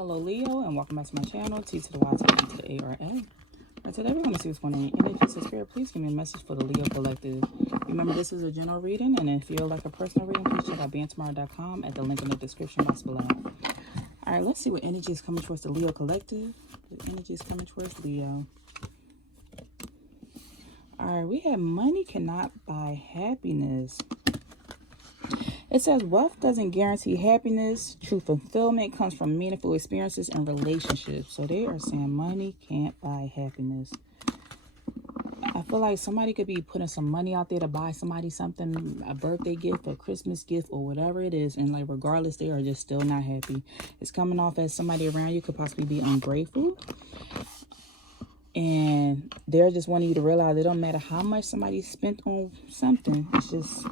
Hello Leo, and welcome back to my channel, T to the Y to the E to the A-R-A. Alright, today we're going to see what's going on in your energy. So Spirit, please give me a message for the Leo Collective. Remember, this is a general reading, and if you'd like a personal reading, please check out BeingTymara.com at the link in the description box below. Alright, let's see what energy is coming towards the Leo Collective. What energy is coming towards Leo. Alright, we have money cannot buy happiness. It says wealth doesn't guarantee happiness. True fulfillment comes from meaningful experiences and relationships. So they are saying money can't buy happiness. I feel like somebody could be putting some money out there to buy somebody something, a birthday gift, a Christmas gift, or whatever it is. And like regardless, they are just still not happy. It's coming off as somebody around you could possibly be ungrateful. And they're just wanting you to realize it don't matter how much somebody spent on something. It's just...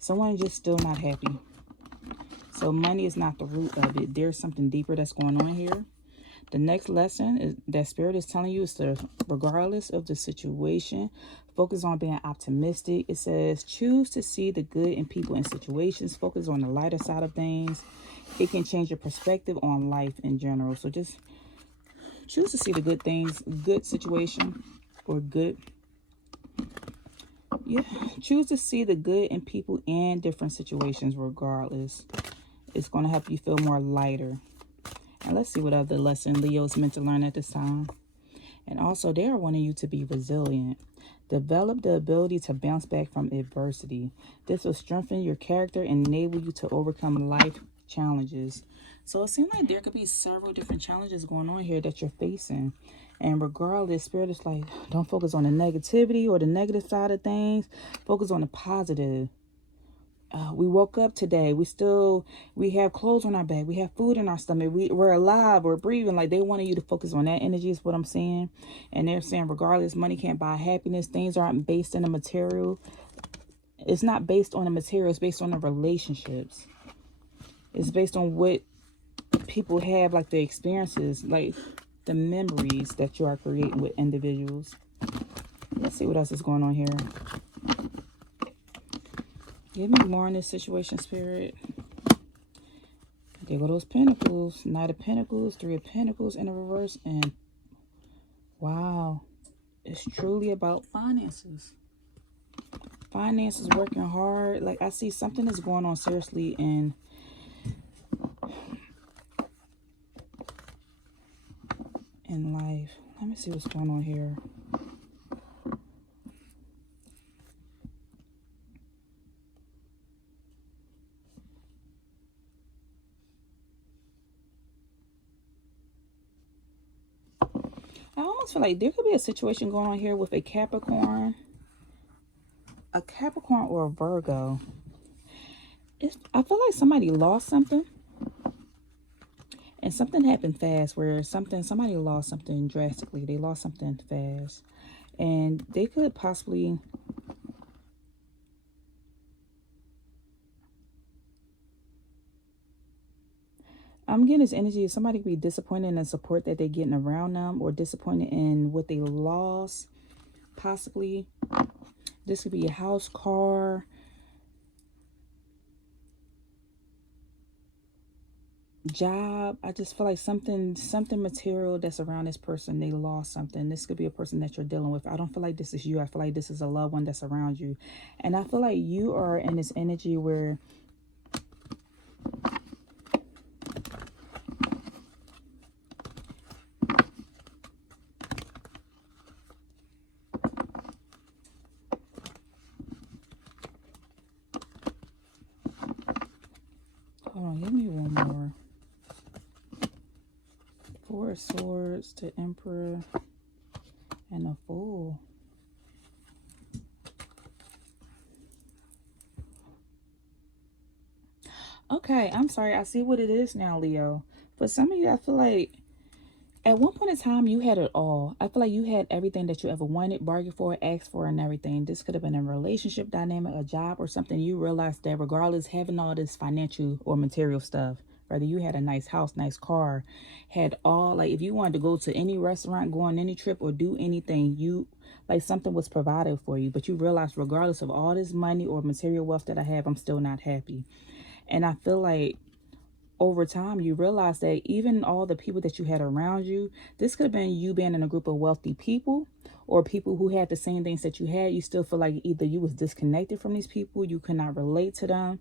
someone just still not happy. So money is not the root of it. There's something deeper that's going on here. The next lesson is that Spirit is telling you is to, regardless of the situation, focus on being optimistic. It says choose to see the good in people and situations. Focus on the lighter side of things. It can change your perspective on life in general. So just choose to see the good things, good situation, or good... yeah, choose to see the good in people and different situations regardless. It's going to help you feel more lighter. And let's see what other lesson Leo is meant to learn at this time. And also, they are wanting you to be resilient. Develop the ability to bounce back from adversity. This will strengthen your character and enable you to overcome life challenges. So it seems like there could be several different challenges going on here that you're facing. And regardless, Spirit is like, don't focus on the negativity or the negative side of things. Focus on the positive. We woke up today. We have clothes on our back. We have food in our stomach. We're alive. We're breathing. Like they wanted you to focus on that energy is what I'm saying. And they're saying regardless, money can't buy happiness. Things aren't based in the material. It's not based on the material. It's based on the relationships. It's based on what people have, like the experiences, like the memories that you are creating with individuals. Let's see what else is going on here. Give me more in this situation, Spirit. There go those pentacles. Knight of Pentacles, Three of Pentacles in the reverse. And wow, it's truly about finances. Finances, working hard. Like I see something is going on seriously in life. Let me see what's going on here. I almost feel like there could be a situation going on here with a Capricorn or a Virgo. I feel like somebody lost something. And something happened fast where somebody lost something drastically. They lost something fast. And they could possibly... I'm getting this energy of somebody could be disappointed in the support that they're getting around them, or disappointed in what they lost, possibly. This could be a house, car, job. I just feel like something material that's around this person, they lost something. This could be a person that you're dealing with. I don't feel like this is you. I feel like this is a loved one that's around you. And I feel like you are in this energy where... hold on, give me one more. Four of Swords, to Emperor, and a Fool. Okay, I'm sorry. I see what it is now, Leo. For some of you, I feel like at one point in time, you had it all. I feel like you had everything that you ever wanted, bargained for, asked for, and everything. This could have been a relationship dynamic, a job, or something. You realized that regardless, having all this financial or material stuff, whether you had a nice house, nice car, had all, like if you wanted to go to any restaurant, go on any trip, or do anything, like something was provided for you. But you realized regardless of all this money or material wealth that I have, I'm still not happy. And I feel like over time, you realize that even all the people that you had around you, this could have been you being in a group of wealthy people or people who had the same things that you had. You still feel like either you was disconnected from these people, you could not relate to them.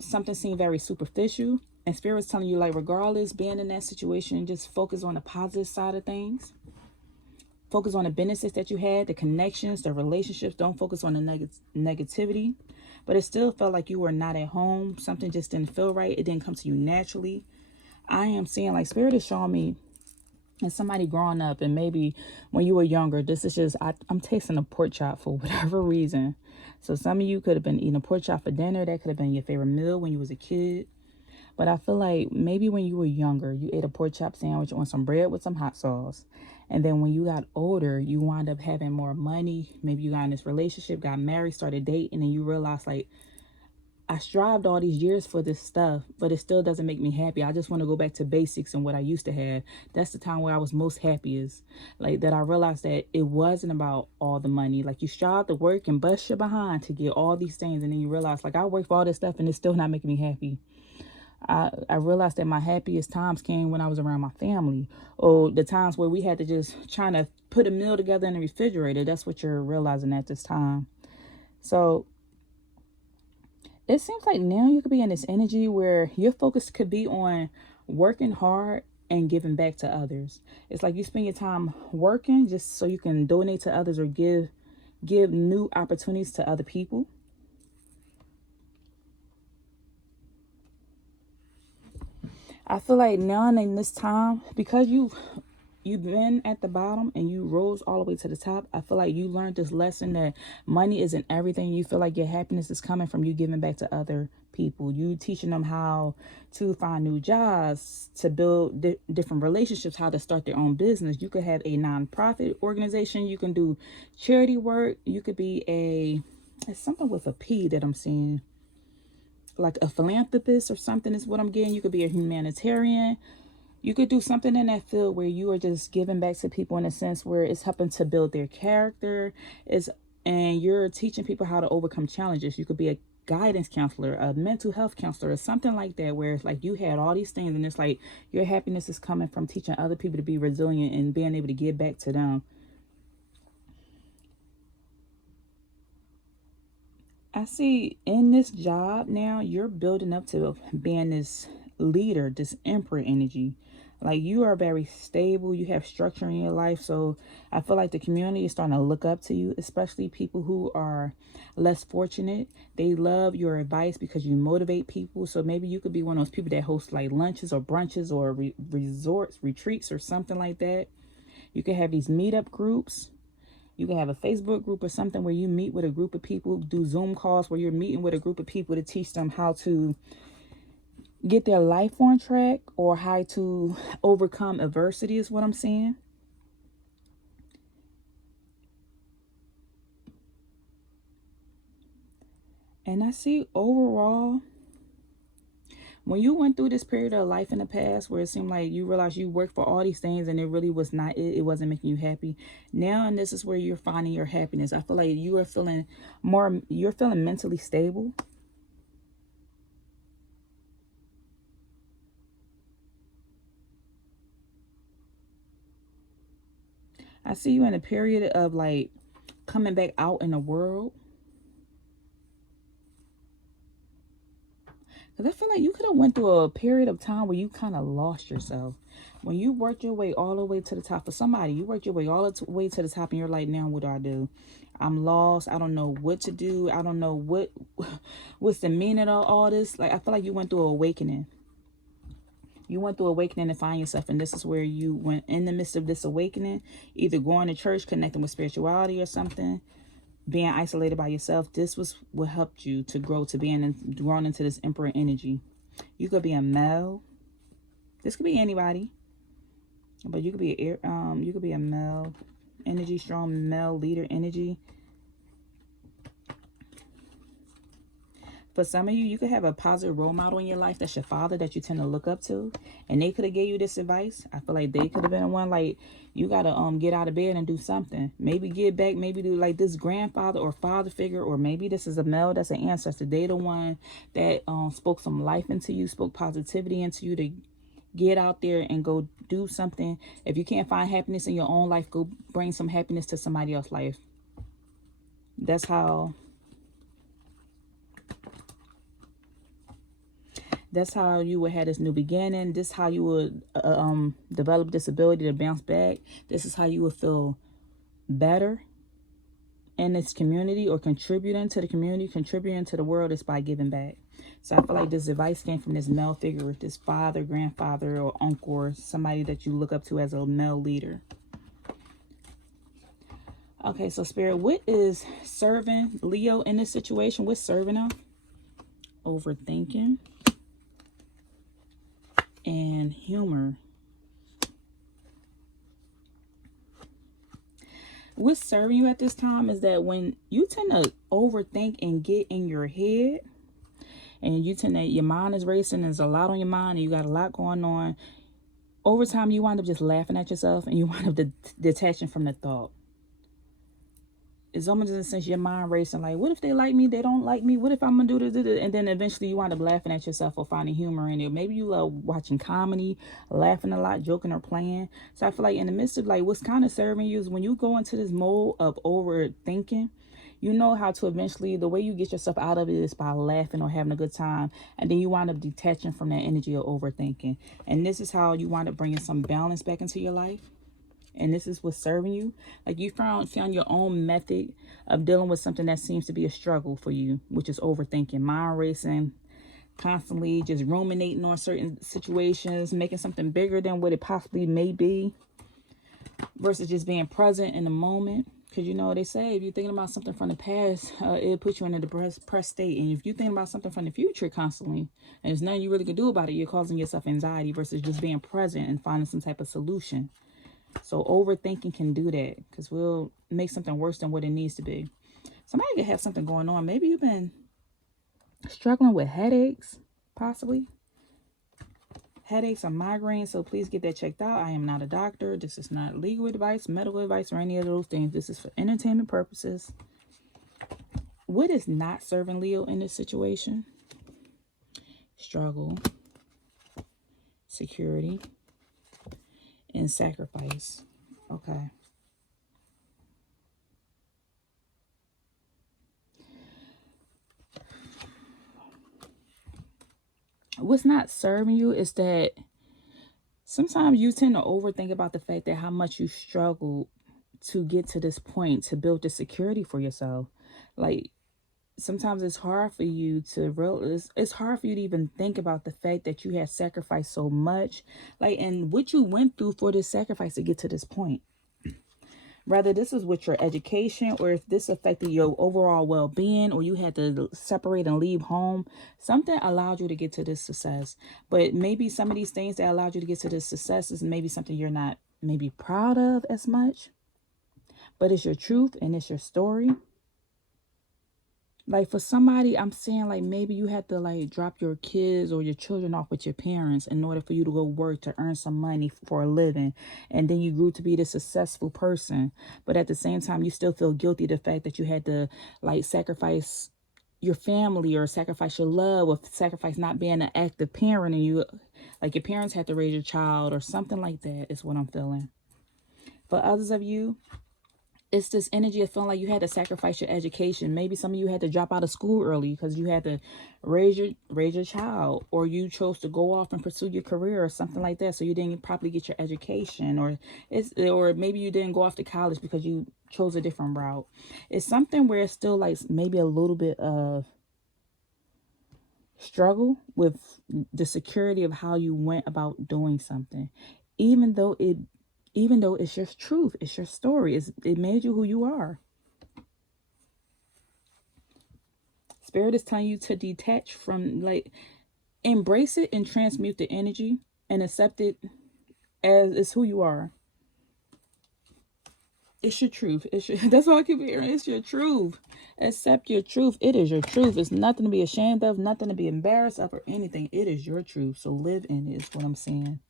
Something seemed very superficial. And Spirit's telling you, like, regardless, being in that situation, just focus on the positive side of things. Focus on the benefits that you had, the connections, the relationships. Don't focus on the negativity. But it still felt like you were not at home. Something just didn't feel right. It didn't come to you naturally. I am seeing, like, Spirit is showing me, and somebody growing up, and maybe when you were younger, this is just, I'm tasting a pork chop for whatever reason. So some of you could have been eating a pork chop for dinner. That could have been your favorite meal when you was a kid. But I feel like maybe when you were younger, you ate a pork chop sandwich on some bread with some hot sauce. And then when you got older, you wound up having more money. Maybe you got in this relationship, got married, started dating, and you realize, like, I strived all these years for this stuff, but it still doesn't make me happy. I just want to go back to basics and what I used to have. That's the time where I was most happiest. Like, that I realized that it wasn't about all the money. Like, you strive to work and bust your behind to get all these things. And then you realize, like, I work for all this stuff and it's still not making me happy. I realized that my happiest times came when I was around my family, or the times where we had to just trying to put a meal together in the refrigerator. That's what you're realizing at this time. So it seems like now you could be in this energy where your focus could be on working hard and giving back to others. It's like you spend your time working just so you can donate to others or give new opportunities to other people. I feel like now in this time, because you've been at the bottom and you rose all the way to the top, I feel like you learned this lesson that money isn't everything. You feel like your happiness is coming from you giving back to other people. You teaching them how to find new jobs, to build different relationships, how to start their own business. You could have a nonprofit organization. You can do charity work. You could be it's something with a P that I'm seeing, like a philanthropist or something is what I'm getting. You could be a humanitarian. You could do something in that field where you are just giving back to people in a sense where it's helping to build their character, and you're teaching people how to overcome challenges. You could be a guidance counselor, a mental health counselor, or something like that, where it's like you had all these things and it's like your happiness is coming from teaching other people to be resilient and being able to give back to them. I see in this job now, you're building up to being this leader, this emperor energy. Like, you are very stable, you have structure in your life. So I feel like the community is starting to look up to you, especially people who are less fortunate. They love your advice because you motivate people. So maybe you could be one of those people that host like lunches or brunches or resorts, retreats, or something like that. You could have these meetup groups. You can have a Facebook group or something where you meet with a group of people, do Zoom calls where you're meeting with a group of people to teach them how to get their life on track or how to overcome adversity is what I'm saying. And I see overall, when you went through this period of life in the past where it seemed like you realized you worked for all these things and it really was not it wasn't making you happy. Now, and this is where you're finding your happiness. I feel like you're feeling mentally stable. I see you in a period of like coming back out in the world. Because I feel like you could have went through a period of time where you kind of lost yourself. When you worked your way all the way to the top, for somebody, you worked your way all the way to the top and you're like, now what do I do? I'm lost. I don't know what to do. I don't know what's the meaning of all this. Like, I feel like you went through an awakening. You went through awakening to find yourself, and this is where you went in the midst of this awakening, either going to church, connecting with spirituality or something, being isolated by yourself. This was what helped you to grow to being grown into this emperor energy. You could be a male. This could be anybody, but you could be a male energy, strong male leader energy. For some of you, you could have a positive role model in your life. That's your father that you tend to look up to. And they could have gave you this advice. I feel like they could have been the one, like, you got to get out of bed and do something. Maybe give back. Maybe do like this grandfather or father figure. Or maybe this is a male that's an ancestor. They the one that spoke some life into you, spoke positivity into you to get out there and go do something. If you can't find happiness in your own life, go bring some happiness to somebody else's life. That's how you would have this new beginning. This is how you would develop this ability to bounce back. This is how you would feel better in this community, or contributing to the community, contributing to the world, is by giving back. So I feel like this advice came from this male figure, with this father, grandfather, or uncle, or somebody that you look up to as a male leader. Okay, so Spirit, what is serving Leo in this situation? What's serving them? Overthinking and humor. What's serving you at this time is that when you tend to overthink and get in your head, and you tend to, your mind is racing, there's a lot on your mind, and you got a lot going on, over time you wind up just laughing at yourself, and you wind up detaching from the thought. It's almost in a sense your mind racing, like, what if they like me? They don't like me. What if I'm gonna do this? And then eventually you wind up laughing at yourself or finding humor in it. Maybe you love watching comedy, laughing a lot, joking or playing. So I feel like in the midst of like what's kind of serving you is when you go into this mode of overthinking, you know how to eventually, the way you get yourself out of it is by laughing or having a good time. And then you wind up detaching from that energy of overthinking. And this is how you wind up bringing some balance back into your life. And this is what's serving you. Like you found your own method of dealing with something that seems to be a struggle for you, which is overthinking, mind racing, constantly just ruminating on certain situations, making something bigger than what it possibly may be, versus just being present in the moment. Because you know, they say if you're thinking about something from the past, it'll put you in a depressed state. And if you're thinking about something from the future constantly, and there's nothing you really can do about it, you're causing yourself anxiety versus just being present and finding some type of solution. So overthinking can do that, because we'll make something worse than what it needs to be. Somebody could have something going on. Maybe you've been struggling with headaches, possibly. Headaches or migraines, so please get that checked out. I am not a doctor. This is not legal advice, medical advice, or any of those things. This is for entertainment purposes. What is not serving Leo in this situation? Struggle, security, and sacrifice. Okay. What's not serving you is that sometimes you tend to overthink about the fact that how much you struggled to get to this point, to build the security for yourself. Like, sometimes it's hard for you to realize, it's hard for you to even think about the fact that you had sacrificed so much, like, and what you went through for this sacrifice to get to this point. Whether this is with your education, or if this affected your overall well-being, or you had to separate and leave home, something allowed you to get to this success. But maybe some of these things that allowed you to get to this success is maybe something you're not maybe proud of as much, but it's your truth and it's your story. Like for somebody, I'm saying like maybe you had to like drop your kids or your children off with your parents in order for you to go work to earn some money for a living. And then you grew to be the successful person. But at the same time, you still feel guilty the fact that you had to like sacrifice your family or sacrifice your love, or sacrifice not being an active parent, and you like your parents had to raise your child or something like that is what I'm feeling. For others of you, it's this energy of feeling like you had to sacrifice your education. Maybe some of you had to drop out of school early because you had to raise your child, or you chose to go off and pursue your career or something like that. So you didn't properly get your education, or maybe you didn't go off to college because you chose a different route. It's something where it's still like maybe a little bit of struggle with the security of how you went about doing something, even though it's your truth, it's your story, it made you who you are. Spirit is telling you to detach from, like, embrace it and transmute the energy and accept it as it's who you are. It's your truth. That's all I keep hearing. It's your truth. Accept your truth. It is your truth. It's nothing to be ashamed of, nothing to be embarrassed of, or anything. It is your truth. So live in it, is what I'm saying.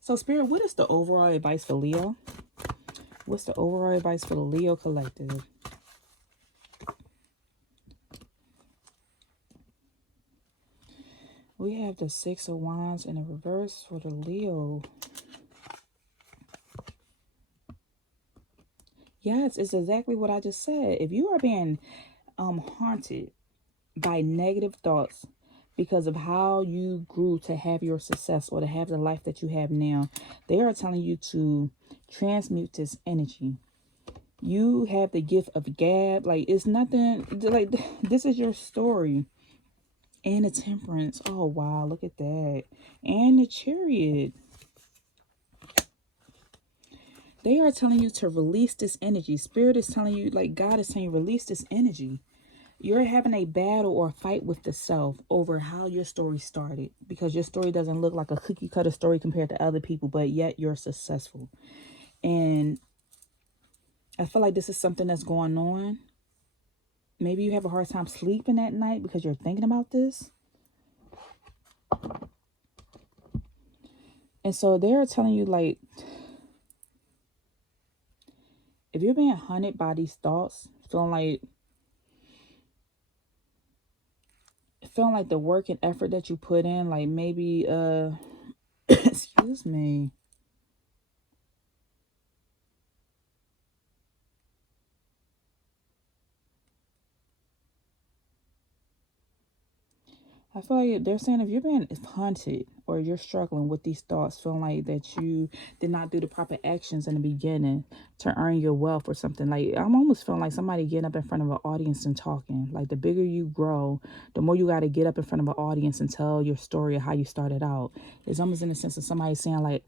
So, Spirit, what is the overall advice for Leo? What's the overall advice for the Leo collective? We have the Six of Wands in the reverse for the Leo. Yes, it's exactly what I just said. If you are being haunted by negative thoughts because of how you grew to have your success or to have the life that you have now, they are telling you to transmute this energy. You have the gift of gab. Like, it's nothing, like, this is your story. And the Temperance. Oh, wow, look at that. And the Chariot. They are telling you to release this energy. Spirit is telling you, like, God is saying, release this energy. You're having a battle or a fight with the self over how your story started, because your story doesn't look like a cookie cutter story compared to other people, but yet you're successful. And I feel like this is something that's going on. Maybe you have a hard time sleeping at night because you're thinking about this. And so they're telling you, like, if you're being haunted by these thoughts, feeling like the work and effort that you put in, like maybe excuse me. I feel like they're saying if you're being haunted or you're struggling with these thoughts, feeling like that you did not do the proper actions in the beginning to earn your wealth or something, like, I'm almost feeling like somebody getting up in front of an audience and talking. Like, the bigger you grow, the more you got to get up in front of an audience and tell your story of how you started out. It's almost in the sense of somebody saying, like,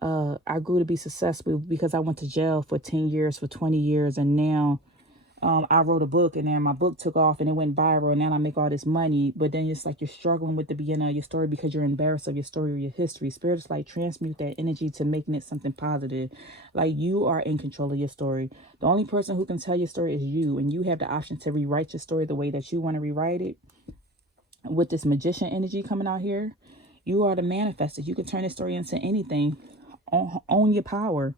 I grew to be successful because I went to jail for 10 years, for 20 years, and now I wrote a book, and then my book took off and it went viral, and now I make all this money. But then it's like you're struggling with the beginning of your story because you're embarrassed of your story or your history. Spirit is like, transmute that energy to making it something positive. Like, you are in control of your story. The only person who can tell your story is you, and you have the option to rewrite your story the way that you want to rewrite it. With this magician energy coming out here, you are the manifester. You can turn this story into anything. Own your power.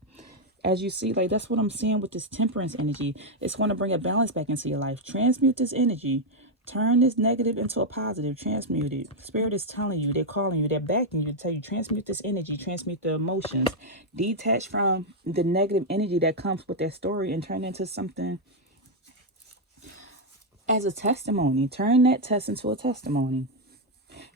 As you see, like, that's what I'm saying with this Temperance energy. It's going to bring a balance back into your life. Transmute this energy. Turn this negative into a positive. Transmute it. Spirit is telling you, they're calling you, they're backing you to tell you, transmute this energy, transmute the emotions. Detach from the negative energy that comes with that story and turn it into something as a testimony. Turn that test into a testimony.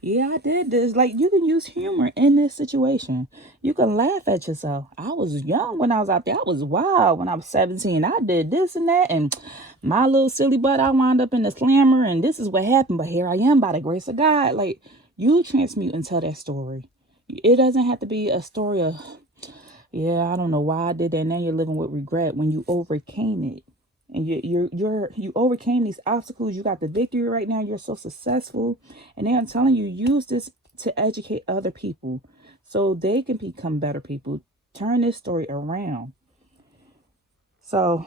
Yeah, I did this. Like, you can use humor in this situation. You can laugh at yourself. I was young when I was out there. I was wild when I was 17. I did this and that, and my little silly butt, I wound up in the slammer, and this is what happened. But here I am by the grace of God. Like, you transmute and tell that story. It doesn't have to be a story of, yeah, I don't know why I did that. Now you're living with regret when you overcame it. And you overcame these obstacles. You got the victory right now. You're so successful. And they are telling you, use this to educate other people so they can become better people. Turn this story around. So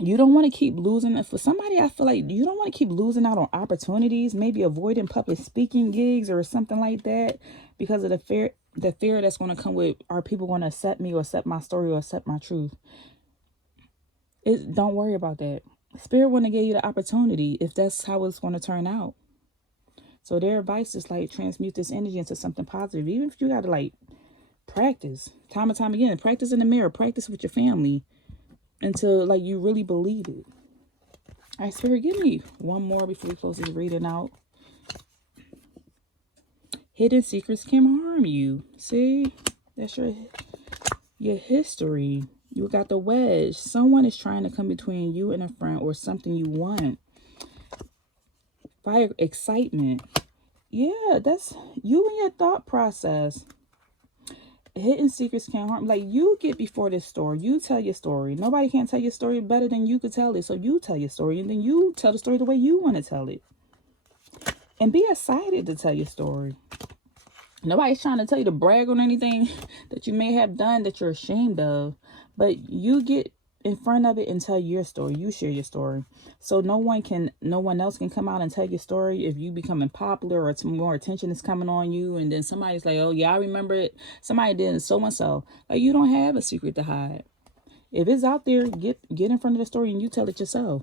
you don't want to keep losing. For somebody, I feel like you don't want to keep losing out on opportunities, maybe avoiding public speaking gigs or something like that because of the fear that's going to come with, are people going to accept me or accept my story or accept my truth? Don't worry about that. Spirit want to give you the opportunity if that's how it's going to turn out. So their advice is like, transmute this energy into something positive. Even if you got to, like, practice time and time again, practice in the mirror, practice with your family until, like, you really believe it. All right, Spirit, give me one more before we close this reading out. Hidden secrets can harm you. See, that's your history. You got the wedge. Someone is trying to come between you and a friend or something you want. Fire, excitement. Yeah, that's you and your thought process. Hidden secrets can't harm. Like, you get before this story. You tell your story. Nobody can tell your story better than you could tell it. So you tell your story, and then you tell the story the way you want to tell it. And be excited to tell your story. Nobody's trying to tell you to brag on anything that you may have done that you're ashamed of. But you get in front of it and tell your story. You share your story. So no one else can come out and tell your story if you becoming popular or some more attention is coming on you. And then somebody's like, oh yeah, I remember it. Somebody did so and so. Like, you don't have a secret to hide. If it's out there, get in front of the story and you tell it yourself.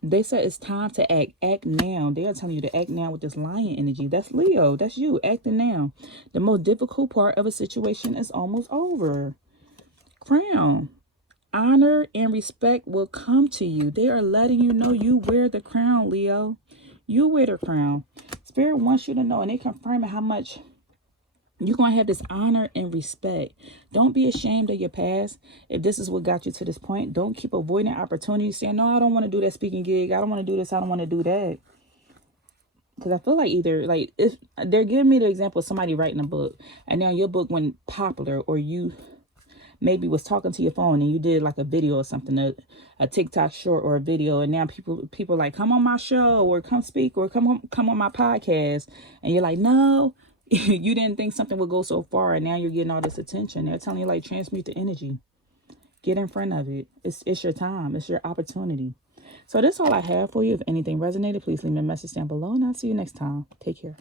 They said it's time to act. Act now. They are telling you to act now with this lion energy. That's Leo. That's you acting now. The most difficult part of a situation is almost over. Crown. Honor and respect will come to you. They are letting you know you wear the crown, Leo. You wear the crown. Spirit wants you to know, and they confirming how much you're going to have this honor and respect. Don't be ashamed of your past. If this is what got you to this point, don't keep avoiding opportunities saying, no, I don't want to do that speaking gig. I don't want to do this. I don't want to do that. Because I feel like either, like, if they're giving me the example of somebody writing a book and now your book went popular, or you maybe was talking to your phone and you did like a video or something, a TikTok short or a video, and now people like, come on my show or come speak or come on my podcast, and you're like, no. You didn't think something would go so far, and now you're getting all this attention. They're telling you, like, transmute the energy. Get in front of it. It's your time. It's your opportunity. So that's all I have for you. If anything resonated, please leave me a message down below, and I'll see you next time. Take care.